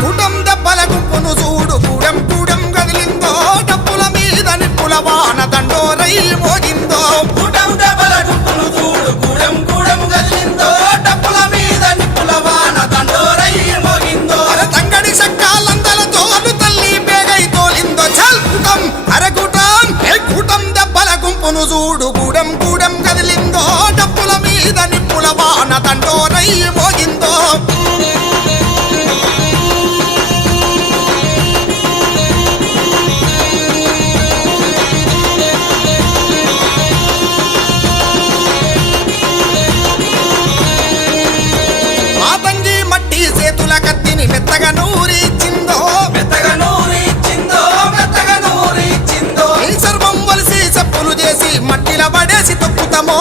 కూటం దెబ్బల గుంపును చూడు కూడం కూడం కదిలిందో డప్పుల మీద నిప్పుల వాన దండోరై మోగిందో కూటం దెబ్బల గుంపును చూడు కూడం కూడం కదిలిందో డప్పుల మీద నిప్పుల వాన దండోరై మోగిందో తంగడి చక్కాలందలతో తల్లి బేగై తోలిందో చల్ కూటం కూటం దెబ్బల గుంపును చూడు కూడం కూడం కదిలిందో డప్పుల మీద నిప్పుల వాన దండోరై మోగిందో చేతుల కత్తిని మెత్తగా నూరిచ్చిందో ఈ సర్వం వలిసి చెప్పులు చేసి మట్టిల పడేసి తొక్కుతామో